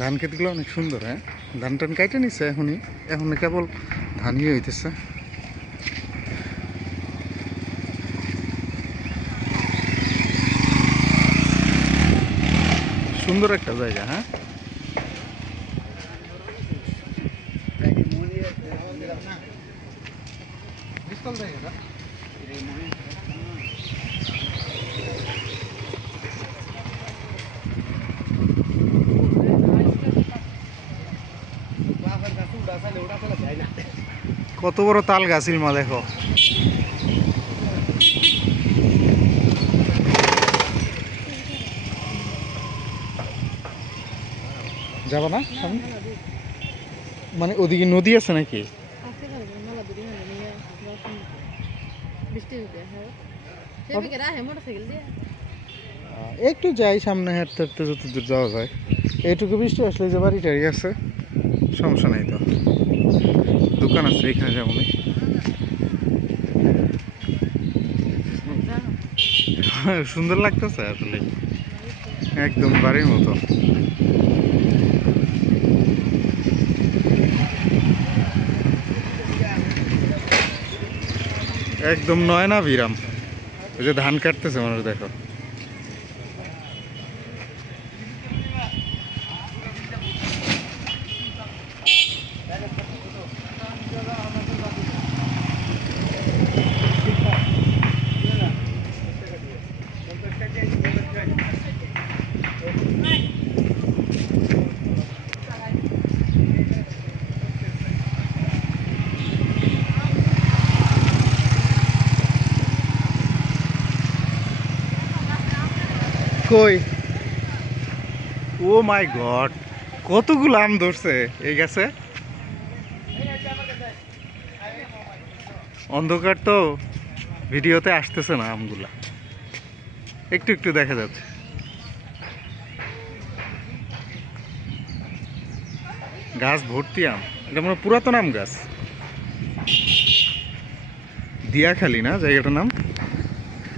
ধান ক্ষেতগুলো অনেক সুন্দর। হ্যাঁ, ধান টান কাইটে নিচ্ছে এখনই, এখন কেবল ধানই হইতেছে। সুন্দর একটা জায়গা। হ্যাঁ, কত বড় তাল গাছ ইলমা, দেখো। যাবা না সামনে? মানে ওদিকে নদী আছে নাকি? একটু যাই সামনে, হাঁটতে হাঁটতে যতদূর যাওয়া যায়। এইটুকু বৃষ্টি আসলে যে বাড়ি টাড়ি আছে, সমস্যা নাই। তো দোকান আছে এখানে, যেমন সুন্দর লাগতেছে আসলে, একদম বাড়ির মতো। একদম নয়না বিরাম। ওই যে ধান কাটতেছে মানুষ, দেখো। কই, ও মাই গড, কতগুলো আম ধরছে এই গাছে। অন্ধকার তো, ভিডিওতে আসতেছে না আমগুলা, একটু একটু দেখা যাচ্ছে। গাছ ভর্তি আম, এটা মনে হয় পুরাতন আম গাছ। দিয়াখালি না জায়গাটার নাম?